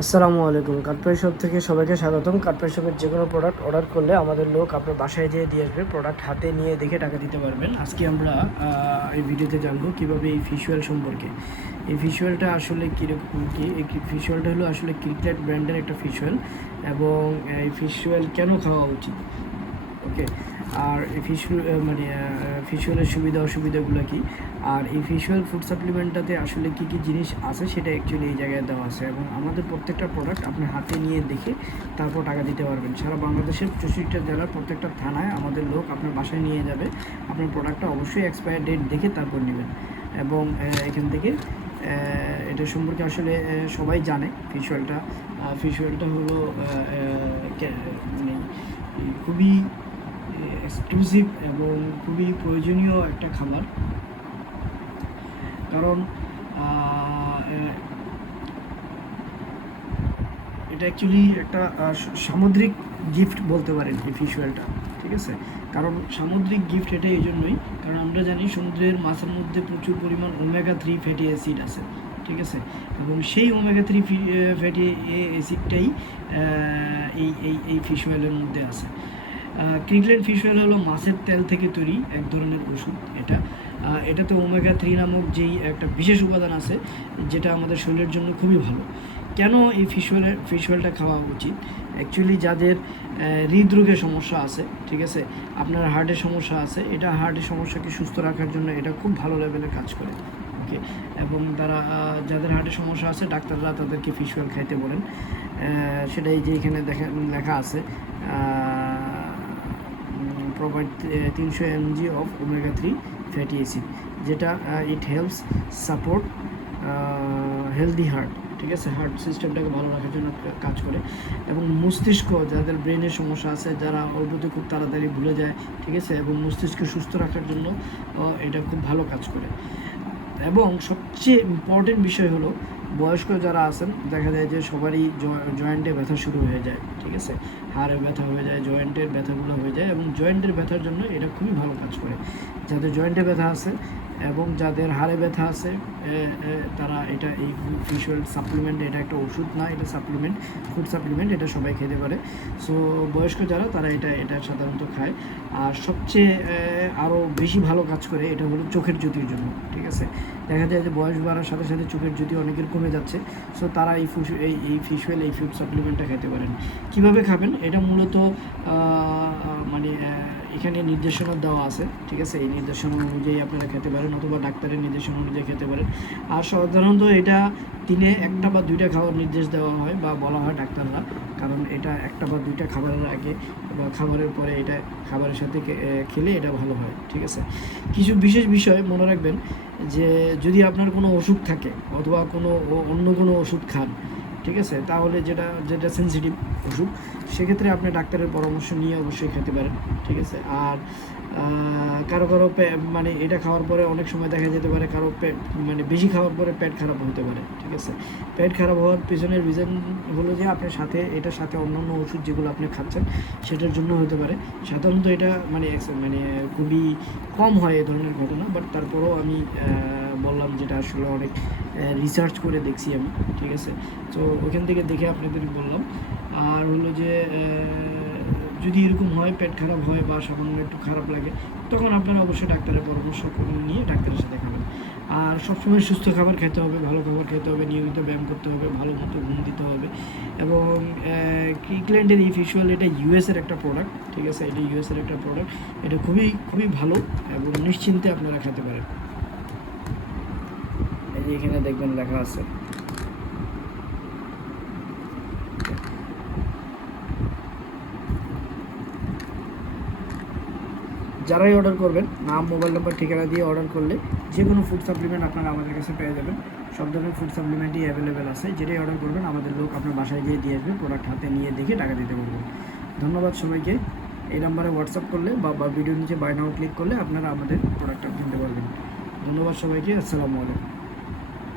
আসসালামু আলাইকুম। কাঠপাই শপ থেকে সবাইকে স্বাগতম। কাঠপাই শপের যে কোনো প্রোডাক্ট অর্ডার করলে আমাদের লোক আপনার বাসায় যেয়ে দিয়ে আসবে। প্রোডাক্ট হাতে নিয়ে দেখে টাকা দিতে পারবেন। আজকে আমরা এই ভিডিওতে জানব কীভাবে এই ফিশুয়াল সম্পর্কে। এই ফিশুয়ালটা আসলে কীরকম কি? এই ফিশুয়ালটা হলো আসলে ক্রিকেট ব্র্যান্ডের একটা ফিশুয়াল এবং এই ফিশুয়াল কেন খাওয়া উচিত? ওকে আর ফিশুয়াল মানে ফিশুয়ালের সুবিধা, অসুবিধাগুলো কি? আর এই ফিশুয়াল ফুড সাপ্লিমেন্টটাতে আসলে কী কী জিনিস আছে সেটা অ্যাকচুয়ালি এই জায়গায় দেওয়া আছে। এবং আমাদের প্রত্যেকটা প্রোডাক্ট আপনি হাতে নিয়ে দেখে তারপর টাকা দিতে পারবেন। সারা বাংলাদেশের চৌষট্টি জেলার প্রত্যেকটা থানায় আমাদের লোক আপনার বাসায় নিয়ে যাবে। আপনার প্রোডাক্টটা অবশ্যই এক্সপায়ার ডেট দেখে তারপর নেবেন। এবং এখান থেকে এটা সম্পর্কে আসলে সবাই জানে ফিশুয়ালটা ফিশুয়ালটা হলো মানে খুবই এক্সক্লুসিভ এবং খুবই প্রয়োজনীয় একটা খাবার। কারণ এটা অ্যাকচুয়ালি একটা সামুদ্রিক গিফট বলতে পারেন এই ফিশুয়ালটা ঠিক আছে? কারণ সামুদ্রিক গিফট এটা এই জন্যই, কারণ আমরা জানি সমুদ্রের মাছের মধ্যে প্রচুর পরিমাণ ওমেগা থ্রি ফ্যাটি অ্যাসিড আছে, ঠিক আছে? এবং সেই ওমেগা থ্রি ফ্যাটি অ্যাসিডটাই এই এই এই ফিশ অয়েলের মধ্যে আছে। ক্রিকলেন ফিশ অয়েল হলো মাছের তেল থেকে তৈরি এক ধরনের ওষুধ এটা। এটাতে ওমেগা থ্রি নামক যেই একটা বিশেষ উপাদান আছে, যেটা আমাদের শরীরের জন্য খুবই ভালো। কেন এই ফিশ অয়েলের ফিশ অয়েলটা খাওয়া উচিত? অ্যাকচুয়ালি যাদের হৃদরোগের সমস্যা আছে, ঠিক আছে? আপনার হার্টের সমস্যা আছে, এটা হার্টের সমস্যাকে সুস্থ রাখার জন্য এটা খুব ভালো লেভেলে কাজ করে ওকে এবং তারা যাদের হার্টের সমস্যা আছে, ডাক্তাররা তাদেরকে ফিশ অয়েল খাইতে বলেন। সেটাই যে এখানে দেখা লেখা আছে প্রোভাইড তিনশো mg of omega three fatty acid যেটা it helps support healthy heart ঠিক আছে? হার্ট সিস্টেমটাকে ভালো রাখার জন্য কাজ করে। এবং মস্তিষ্ক, যাদের ব্রেনের সমস্যা আছে, যারা অল্পতে খুব তাড়াতাড়ি ভুলে যায়, ঠিক আছে? এবং মস্তিষ্ক সুস্থ রাখার জন্য এটা খুব ভালো কাজ করে। এবং সবচেয়ে ইম্পর্টেন্ট বিষয় হলো বয়স্ক যারা আছেন, দেখা যায় যে সবারই জয়েন্টে ব্যথা শুরু হয়ে যায়, ঠিক আছে? হাড়ে ব্যথা হয়ে যায় জয়েন্টের ব্যথাগুলো হয়ে যায় এবং জয়েন্টের ব্যথার জন্য এটা খুবই ভালো কাজ করে। যাদের জয়েন্টে ব্যথা আছে এবং যাদের হাড়ে ব্যথা আছে তারা এটা এই ফিশুয়াল সাপ্লিমেন্ট এটা একটা ওষুধ না, এটা সাপ্লিমেন্ট ফুড সাপ্লিমেন্ট এটা সবাই খেতে পারে। সো বয়স্ক যারা, তারা এটা এটা সাধারণত খায়। আর সবচেয়ে আরও বেশি ভালো কাজ করে এটা হলো চোখের জ্যোতির জন্য, ঠিক আছে? দেখা যায় যে বয়স বাড়ার সাথে সাথে চোখের জ্যোতি অনেকের কমে যাচ্ছে। সো তারা এই ফুড এই এই ফিশুয়াল এই ফুড সাপ্লিমেন্টটা খেতে পারেন। কীভাবে খাবেন? এটা মূলত মানে এখানে নির্দেশনা দেওয়া আছে, ঠিক আছে? এই নির্দেশনা অনুযায়ী আপনারা খেতে পারেন অথবা ডাক্তারের নির্দেশনা অনুযায়ী খেতে পারেন। আর সাধারণত এটা দিনে একটা বা দুইটা খাওয়ার নির্দেশ দেওয়া হয় বা বলা হয় ডাক্তাররা, কারণ এটা একটা বা দুইটা খাবারের আগে বা খাবারের পরে এটা খাবারের সাথে খেলে এটা ভালো হয়, ঠিক আছে? কিছু বিশেষ বিষয় মনে রাখবেন যে যদি আপনার কোনো ওষুধ থাকে অথবা কোনো অন্য কোনো ওষুধ খান ঠিক আছে? তাহলে যেটা যেটা সেন্সিটিভ ওষুধ সেক্ষেত্রে আপনি ডাক্তারের পরামর্শ নিয়ে অবশ্যই খেতে পারেন, ঠিক আছে? আর কারও কারও মানে এটা খাওয়ার পরে অনেক সময় দেখা যেতে পারে কারও পেট মানে বেশি খাওয়ার পরে পেট খারাপ হতে পারে, ঠিক আছে? পেট খারাপ হওয়ার পিছনের রিজন হলো যে আপনার সাথে, এটার সাথে অন্যান্য ওষুধ যেগুলো আপনি খাচ্ছেন, সেটার জন্য হতে পারে। সাধারণত এটা মানে মানে খুবই কম হয় এ ধরনের ঘটনা বাট তারপরেও আমি আসলে অনেক রিসার্চ করে দেখছি আমি, ঠিক আছে? তো ওখান থেকে দেখে আপনাদের বললাম। আর হলো যে যদি এরকম হয়, পেট খারাপ হয় বা সামান্য একটু খারাপ লাগে, তখন আপনারা অবশ্যই ডাক্তারের পরামর্শ নিয়ে ডাক্তারের সাথে খাবেন। আর সবসময় সুস্থ খাবার খেতে হবে, ভালো খাবার খেতে হবে, নিয়মিত ব্যায়াম করতে হবে, ভালো মতো ঘুম দিতে হবে। এবং ক্রিকল্যান্ডের এই ফিশুয়াল এটা ইউএসের একটা প্রোডাক্ট ঠিক আছে? এটা ইউএসের একটা প্রোডাক্ট এটা খুবই খুবই ভালো এবং নিশ্চিন্তে আপনারা খেতে পারেন। এখানে দেখবেন, লেখা আছে। যারাই অর্ডার করবেন, নাম মোবাইল নাম্বার ঠিকানা দিয়ে অর্ডার করলে যে কোনো ফুড সাপ্লিমেন্ট আপনারা আমাদের কাছে পেয়ে যাবেন। সব ধরনের ফুড সাপ্লিমেন্টই অ্যাভেলেবেল আছে। যেটাই অর্ডার করবেন, আমাদের লোক আপনার বাসায় গিয়ে দিয়ে আসবে প্রোডাক্ট হাতে নিয়ে দেখে টাকা দিতে পারবেন ধন্যবাদ সবাইকে। এই নাম্বারে হোয়াটসঅ্যাপ করলে বা ভিডিওর নিচে বাই নাও ক্লিক করলে আপনারা আমাদের প্রোডাক্টটা কিনতে পারবেন। ধন্যবাদ সবাইকে। আসসালামু আলাইকুম।